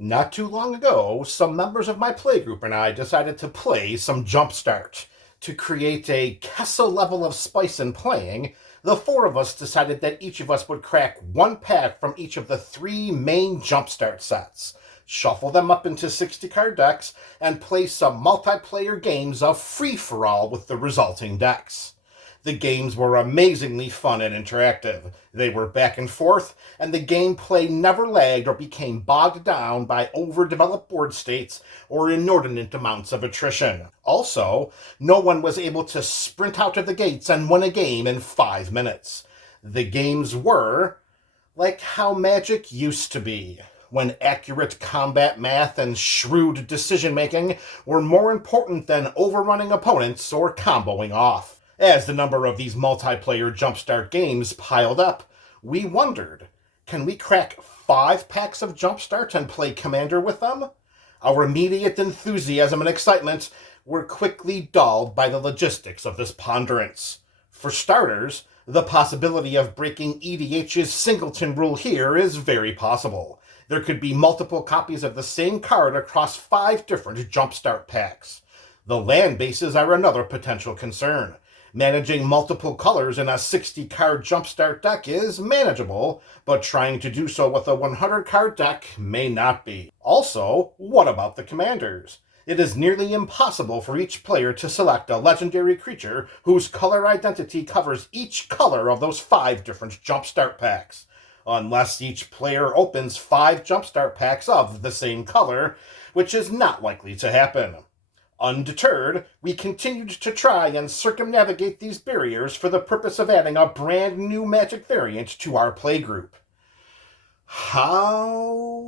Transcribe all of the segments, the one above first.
Not too long ago, some members of my playgroup and I decided to play some Jumpstart. To create a Kessel level of spice in playing, the four of us decided that each of us would crack one pack from each of the three main Jumpstart sets, shuffle them up into 60-card decks, and play some multiplayer games of free-for-all with the resulting decks. The games were amazingly fun and interactive. They were back and forth, and the gameplay never lagged or became bogged down by overdeveloped board states or inordinate amounts of attrition. Also, no one was able to sprint out of the gates and win a game in 5 minutes. The games were like how Magic used to be, when accurate combat math and shrewd decision-making were more important than overrunning opponents or comboing off. As the number of these multiplayer Jumpstart games piled up, we wondered, can we crack 5 packs of Jumpstart and play Commander with them? Our immediate enthusiasm and excitement were quickly dulled by the logistics of this ponderance. For starters, the possibility of breaking EDH's singleton rule here is very possible. There could be multiple copies of the same card across 5 different Jumpstart packs. The land bases are another potential concern. Managing multiple colors in a 60-card Jumpstart deck is manageable, but trying to do so with a 100-card deck may not be. Also, what about the commanders? It is nearly impossible for each player to select a legendary creature whose color identity covers each color of those 5 different Jumpstart packs. Unless each player opens 5 Jumpstart packs of the same color, which is not likely to happen. Undeterred, we continued to try and circumnavigate these barriers for the purpose of adding a brand new Magic variant to our playgroup. However,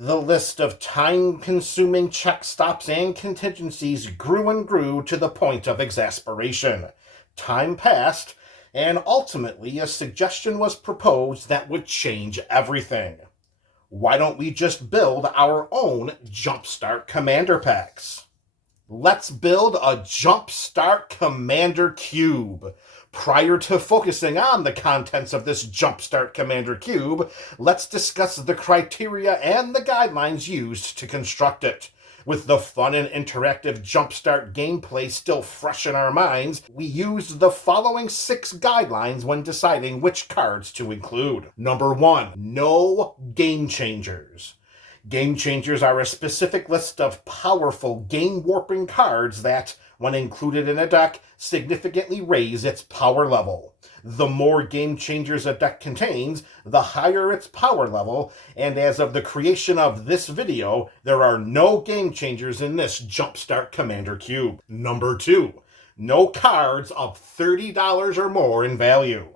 the list of time-consuming check stops and contingencies grew and grew to the point of exasperation. Time passed, and ultimately a suggestion was proposed that would change everything. Why don't we just build our own Jumpstart Commander packs? Let's build a Jumpstart Commander Cube. Prior to focusing on the contents of this Jumpstart Commander Cube, let's discuss the criteria and the guidelines used to construct it. With the fun and interactive Jumpstart gameplay still fresh in our minds, we used the following 6 guidelines when deciding which cards to include. Number 1, no game changers. Game changers are a specific list of powerful game-warping cards that, when included in a deck, significantly raise its power level. The more game changers a deck contains, the higher its power level, and as of the creation of this video, there are no game changers in this Jumpstart Commander Cube. Number 2, no cards of $30 or more in value.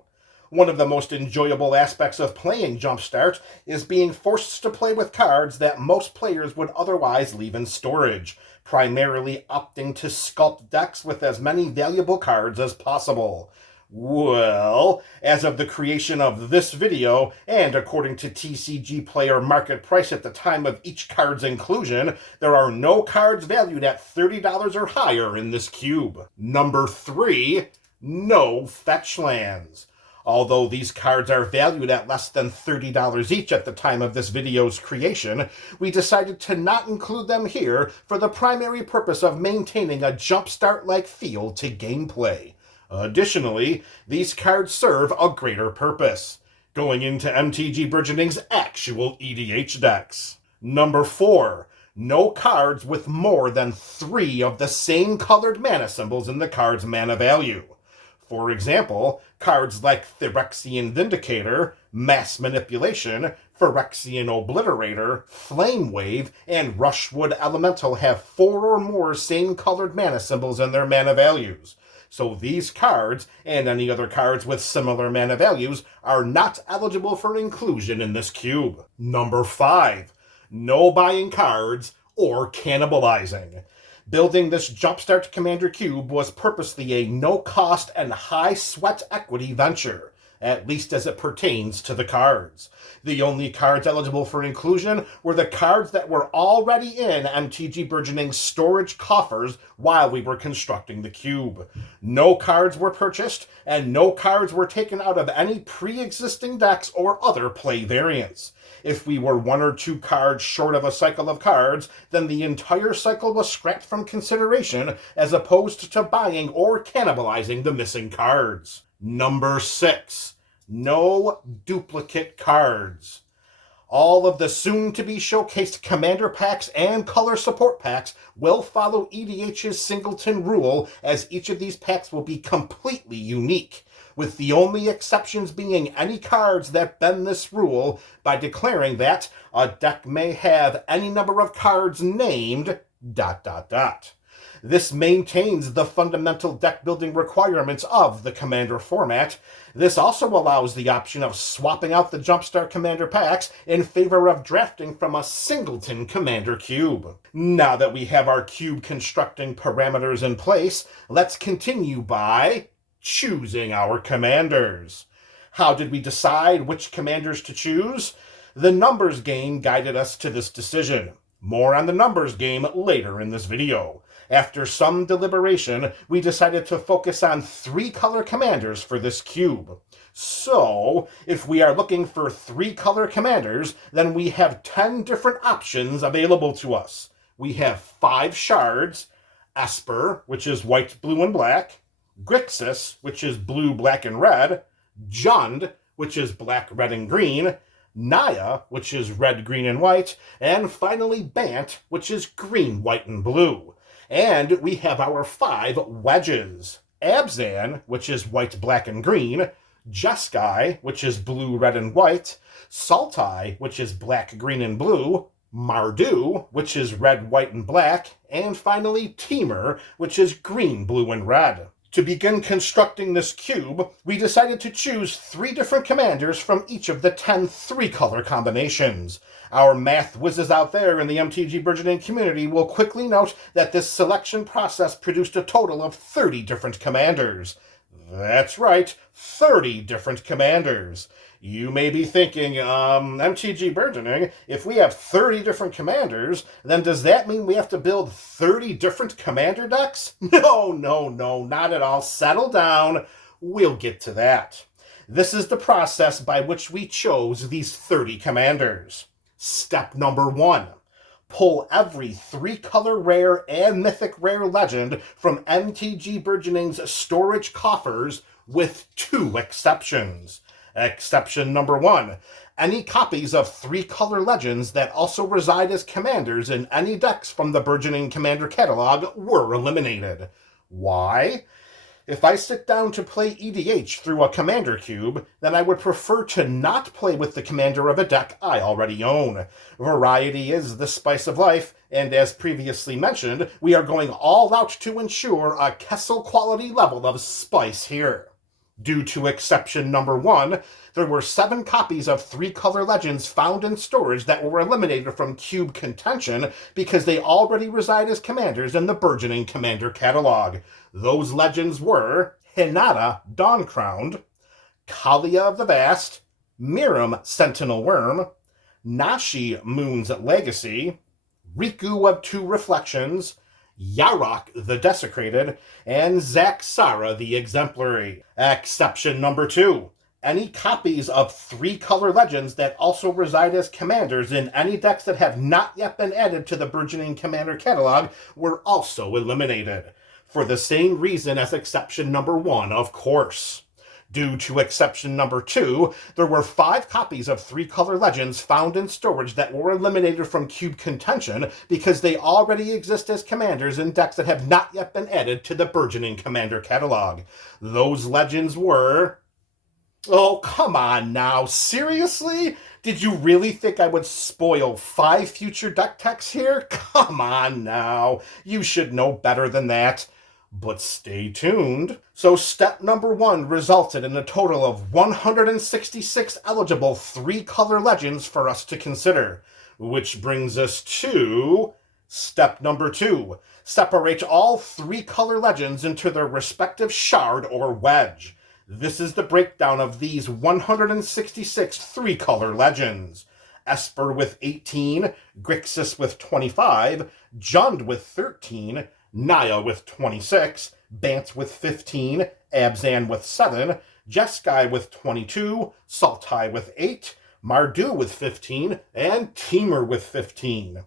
One of the most enjoyable aspects of playing Jumpstart is being forced to play with cards that most players would otherwise leave in storage, primarily opting to sculpt decks with as many valuable cards as possible. Well, as of the creation of this video, and according to TCG Player market price at the time of each card's inclusion, there are no cards valued at $30 or higher in this cube. Number 3, no fetch lands. Although these cards are valued at less than $30 each at the time of this video's creation, we decided to not include them here for the primary purpose of maintaining a Jumpstart-like feel to gameplay. Additionally, these cards serve a greater purpose, going into MTG Burgeoning's actual EDH decks. Number 4, no cards with more than 3 of the same colored mana symbols in the card's mana value. For example, cards like Phyrexian Vindicator, Mass Manipulation, Phyrexian Obliterator, Flame Wave, and Rushwood Elemental have 4 or more same-colored mana symbols in their mana values. So these cards, and any other cards with similar mana values, are not eligible for inclusion in this cube. Number 5, no buying cards or cannibalizing. Building this Jumpstart Commander Cube was purposely a no-cost and high-sweat equity venture. at least as it pertains to the cards. The only cards eligible for inclusion were the cards that were already in MTG Burgeoning's storage coffers while we were constructing the cube. No cards were purchased, and no cards were taken out of any pre-existing decks or other play variants. If we were 1 or 2 cards short of a cycle of cards, then the entire cycle was scrapped from consideration as opposed to buying or cannibalizing the missing cards. Number 6. No duplicate cards. All of the soon-to-be showcased Commander packs and color support packs will follow EDH's singleton rule, as each of these packs will be completely unique, with the only exceptions being any cards that bend this rule by declaring that a deck may have any number of cards named ... This maintains the fundamental deck building requirements of the Commander format. This also allows the option of swapping out the Jumpstart Commander packs in favor of drafting from a singleton Commander cube. Now that we have our cube constructing parameters in place, let's continue by choosing our commanders. How did we decide which commanders to choose? The numbers game guided us to this decision. More on the numbers game later in this video. After some deliberation, we decided to focus on 3 color commanders for this cube. So, if we are looking for 3 color commanders, then we have 10 different options available to us. We have 5 shards, Esper, which is white, blue, and black, Grixis, which is blue, black, and red, Jund, which is black, red, and green, Naya, which is red, green, and white, and finally Bant, which is green, white, and blue. And we have our 5 wedges. Abzan, which is white, black, and green, Jeskai, which is blue, red, and white, Sultai, which is black, green, and blue, Mardu, which is red, white, and black, and finally Temur, which is green, blue, and red. To begin constructing this cube, we decided to choose 3 different commanders from each of the 10 3-color combinations. Our math whizzes out there in the MTG Burgeoning community will quickly note that this selection process produced a total of 30 different commanders. That's right, 30 different commanders. You may be thinking, MTG Burgeoning, if we have 30 different commanders, then does that mean we have to build 30 different commander decks? No, not at all. Settle down. We'll get to that. This is the process by which we chose these 30 commanders. Step number 1. Pull every 3-color rare and mythic rare legend from MTG Burgeoning's storage coffers with 2 exceptions. Exception number 1. Any copies of 3-color legends that also reside as commanders in any decks from the Burgeoning Commander catalog were eliminated. Why? If I sit down to play EDH through a commander cube, then I would prefer to not play with the commander of a deck I already own. Variety is the spice of life, and as previously mentioned, we are going all out to ensure a Kessel quality level of spice here. Due to exception number 1, there were 7 copies of 3-color legends found in storage that were eliminated from cube contention because they already reside as commanders in the Burgeoning Commander catalog. Those legends were Hinata, Dawn-Crowned, Kalia of the Vast, Miram, Sentinel Worm, Nashi, Moon's Legacy, Riku of 2 Reflections, Yarok the Desecrated, and Zaxara the Exemplary. Exception number 2. Any copies of 3-color legends that also reside as commanders in any decks that have not yet been added to the Burgeoning Commander catalog were also eliminated. For the same reason as exception number 1, of course. Due to exception number 2, there were 5 copies of 3-color legends found in storage that were eliminated from cube contention because they already exist as commanders in decks that have not yet been added to the Burgeoning Commander catalog. Those legends were... Oh, come on now. Seriously? Did you really think I would spoil 5 future deck techs here? Come on now. You should know better than that. But stay tuned. So step number 1 resulted in a total of 166 eligible 3-color legends for us to consider. Which brings us to step number 2. Separate all 3-color legends into their respective shard or wedge. This is the breakdown of these 166 three-color legends. Esper with 18, Grixis with 25, Jund with 13, Naya with 26, Bant with 15, Abzan with 7, Jeskai with 22, Sultai with 8, Mardu with 15, and Temur with 15.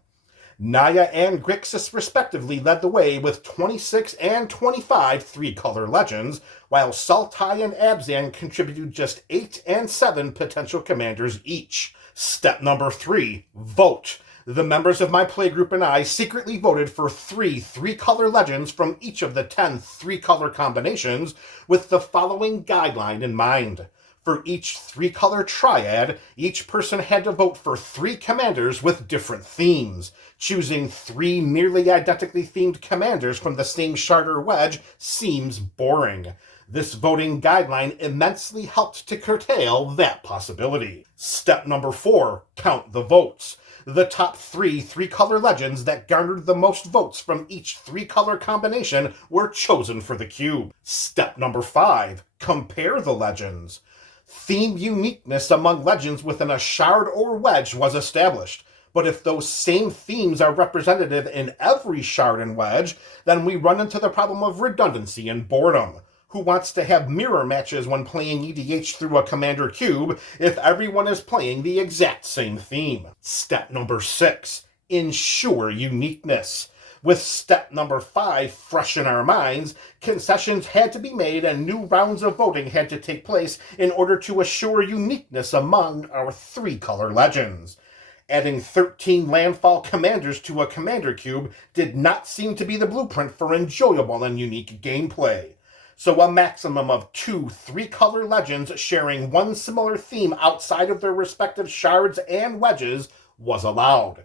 Naya and Grixis respectively led the way with 26 and 25 three-color legends, while Sultai and Abzan contributed just 8 and 7 potential commanders each. Step number 3, vote. The members of my playgroup and I secretly voted for 3 three-color legends from each of the 10 three-color combinations with the following guideline in mind. For each three-color triad, each person had to vote for 3 commanders with different themes. Choosing 3 nearly identically themed commanders from the same shard or wedge seems boring. This voting guideline immensely helped to curtail that possibility. Step number 4, count the votes. The top 3 three-color legends that garnered the most votes from each three-color combination were chosen for the cube. Step number 5, compare the legends. Theme uniqueness among legends within a shard or wedge was established, but if those same themes are representative in every shard and wedge, then we run into the problem of redundancy and boredom. Who wants to have mirror matches when playing EDH through a commander cube if everyone is playing the exact same theme? Step number 6, ensure uniqueness. With step number 5 fresh in our minds, concessions had to be made and new rounds of voting had to take place in order to assure uniqueness among our three-color legends. Adding 13 landfall commanders to a commander cube did not seem to be the blueprint for enjoyable and unique gameplay. So a maximum of 2 three-color legends sharing one similar theme outside of their respective shards and wedges was allowed.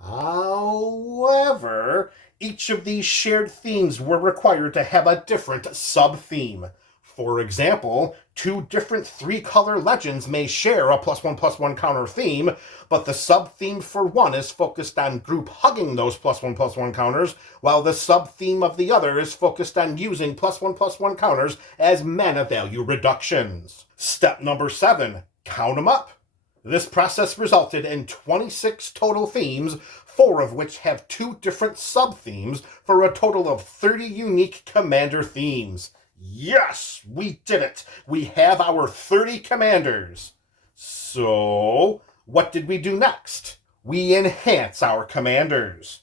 However, each of these shared themes were required to have a different sub-theme. For example, 2 different three-color legends may share a +1/+1 counter theme, but the sub-theme for one is focused on group hugging those +1/+1 counters, while the sub-theme of the other is focused on using +1/+1 counters as mana value reductions. Step number 7, count them up. This process resulted in 26 total themes, 4 of which have 2 different sub-themes, for a total of 30 unique commander themes. Yes, we did it! We have our 30 commanders! So, what did we do next? We enhance our commanders.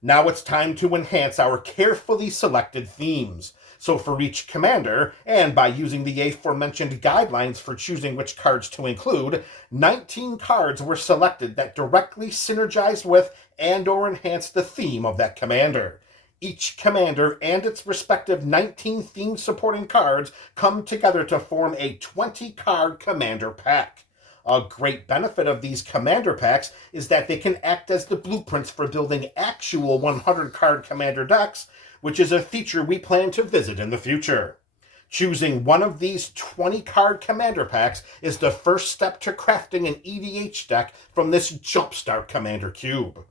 Now it's time to enhance our carefully selected themes. So for each commander, and by using the aforementioned guidelines for choosing which cards to include, 19 cards were selected that directly synergize with and/or enhance the theme of that commander. Each commander and its respective 19 theme supporting cards come together to form a 20-card commander pack. A great benefit of these commander packs is that they can act as the blueprints for building actual 100-card commander decks, which is a feature we plan to visit in the future. Choosing one of these 20-card commander packs is the first step to crafting an EDH deck from this Jumpstart commander cube.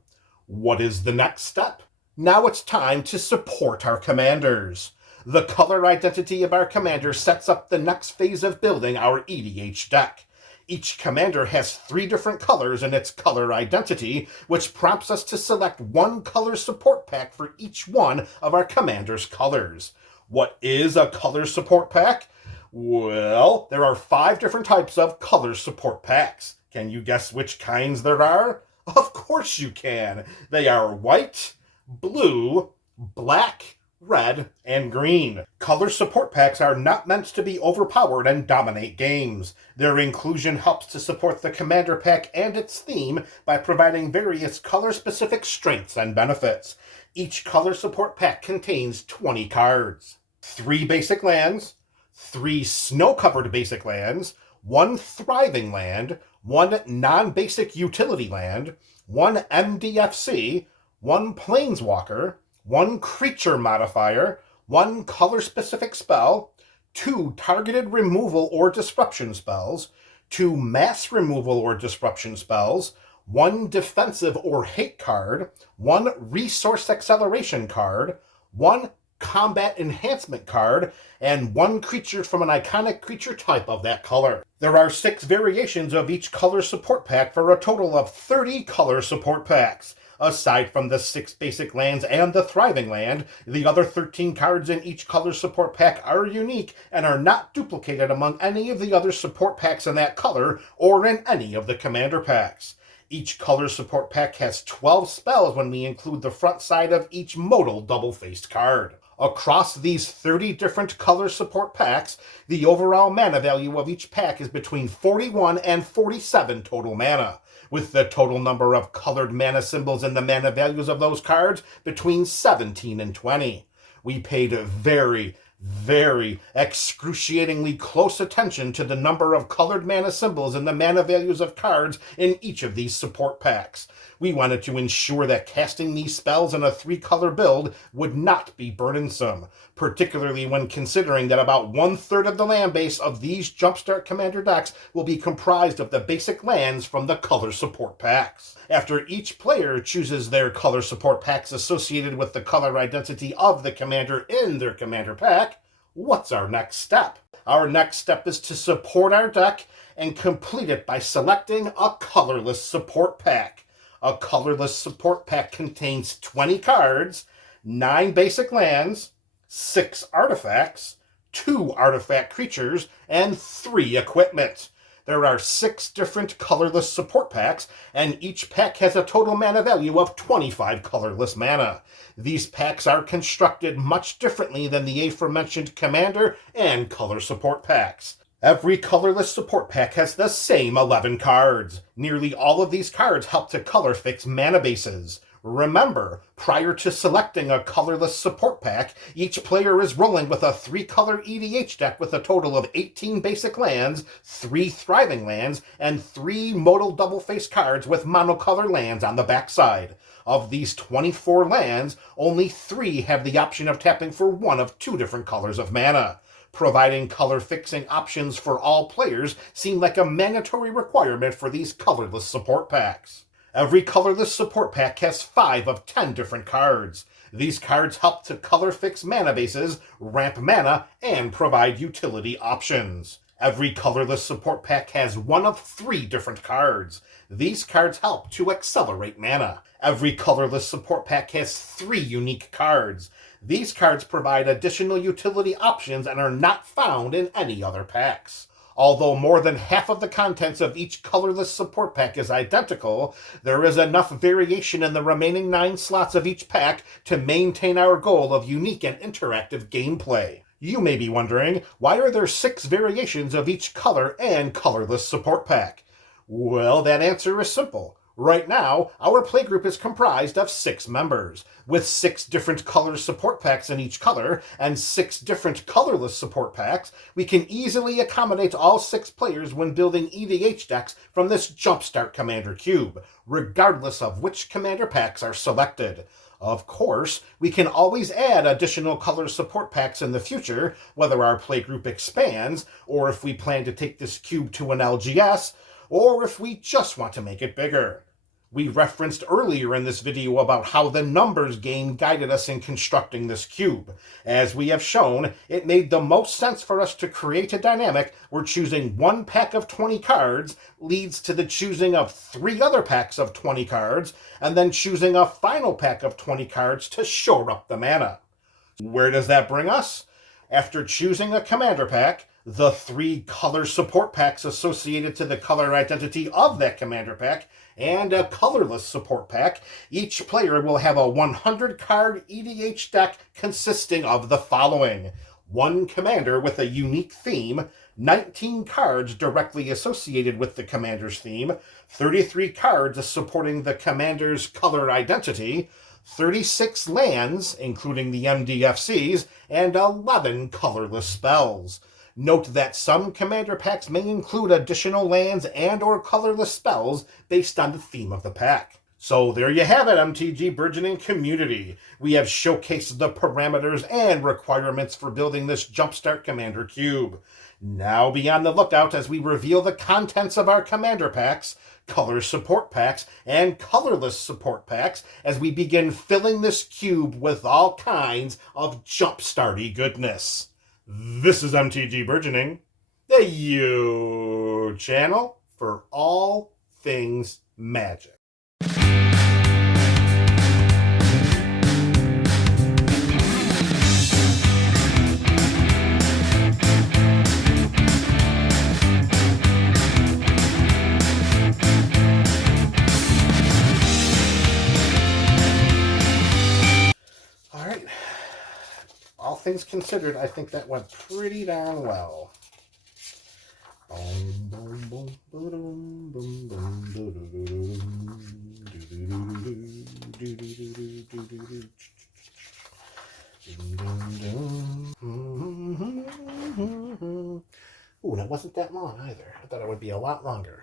What is the next step? Now it's time to support our commanders. The color identity of our commander sets up the next phase of building our EDH deck. Each commander has 3 different colors in its color identity, which prompts us to select one color support pack for each one of our commander's colors. What is a color support pack? Well, there are 5 different types of color support packs. Can you guess which kinds there are? Of course you can. They are white, blue, black, red, and green. Color support packs are not meant to be overpowered and dominate games. Their inclusion helps to support the commander pack and its theme by providing various color-specific strengths and benefits. Each color support pack contains 20 cards. 3 basic lands, 3 snow-covered basic lands, 1 thriving land, 1 non-basic utility land, 1 MDFC, 1 planeswalker, 1 creature modifier, 1 color-specific spell, 2 targeted removal or disruption spells, 2 mass removal or disruption spells, 1 defensive or hate card, 1 resource acceleration card, 1 combat enhancement card, and 1 creature from an iconic creature type of that color. There are 6 variations of each color support pack for a total of 30 color support packs. Aside from the 6 basic lands and the Thriving Land, the other 13 cards in each color support pack are unique and are not duplicated among any of the other support packs in that color or in any of the commander packs. Each color support pack has 12 spells when we include the front side of each modal double-faced card. Across these 30 different color support packs, the overall mana value of each pack is between 41 and 47 total mana, with the total number of colored mana symbols and the mana values of those cards between 17 and 20. We paid very excruciatingly close attention to the number of colored mana symbols and the mana values of cards in each of these support packs. We wanted to ensure that casting these spells in a 3-color build would not be burdensome, particularly when considering that about 1/3 of the land base of these Jumpstart Commander decks will be comprised of the basic lands from the color support packs. After each player chooses their color support packs associated with the color identity of the commander in their commander pack, what's our next step? Our next step is to support our deck and complete it by selecting a colorless support pack. A colorless support pack contains 20 cards, 9 basic lands, 6 artifacts, 2 artifact creatures, and 3 equipment. There are 6 different colorless support packs, and each pack has a total mana value of 25 colorless mana. These packs are constructed much differently than the aforementioned commander and color support packs. Every colorless support pack has the same 11 cards. Nearly all of these cards help to color fix mana bases. Remember, prior to selecting a colorless support pack, each player is rolling with a 3-color EDH deck with a total of 18 basic lands, 3 thriving lands, and 3 modal double-face cards with monocolor lands on the backside. Of these 24 lands, only 3 have the option of tapping for one of 2 different colors of mana. Providing color-fixing options for all players seemed like a mandatory requirement for these colorless support packs. Every colorless support pack has 5 of 10 different cards. These cards help to color-fix mana bases, ramp mana, and provide utility options. Every colorless support pack has 1 of 3 different cards. These cards help to accelerate mana. Every colorless support pack has 3 unique cards. These cards provide additional utility options and are not found in any other packs. Although more than half of the contents of each colorless support pack is identical, there is enough variation in the remaining 9 slots of each pack to maintain our goal of unique and interactive gameplay. You may be wondering, why are there 6 variations of each color and colorless support pack? Well, that answer is simple. Right now, our playgroup is comprised of 6 members. With 6 different color support packs in each color, and 6 different colorless support packs, we can easily accommodate all 6 players when building EDH decks from this Jumpstart Commander Cube, regardless of which commander packs are selected. Of course, we can always add additional color support packs in the future, whether our playgroup expands, or if we plan to take this cube to an LGS, or if we just want to make it bigger. We referenced earlier in this video about how the numbers game guided us in constructing this cube. As we have shown, it made the most sense for us to create a dynamic where choosing 1 pack of 20 cards leads to the choosing of 3 other packs of 20 cards, and then choosing a final pack of 20 cards to shore up the mana. Where does that bring us? After choosing a commander pack, the 3 color support packs associated to the color identity of that commander pack, and a colorless support pack, each player will have a 100-card EDH deck consisting of the following: 1 commander with a unique theme, 19 cards directly associated with the commander's theme, 33 cards supporting the commander's color identity, 36 lands, including the MDFCs, and 11 colorless spells. Note that some commander packs may include additional lands and or colorless spells based on the theme of the pack. So there you have it, MTG Burgeoning community. We have showcased the parameters and requirements for building this Jumpstart Commander Cube. Now be on the lookout as we reveal the contents of our commander packs, color support packs, and colorless support packs as we begin filling this cube with all kinds of Jumpstarty goodness. This is MTG Burgeoning, the you channel for all things Magic. All things considered, I think that went pretty darn well. Ooh, that wasn't that long either. I thought it would be a lot longer.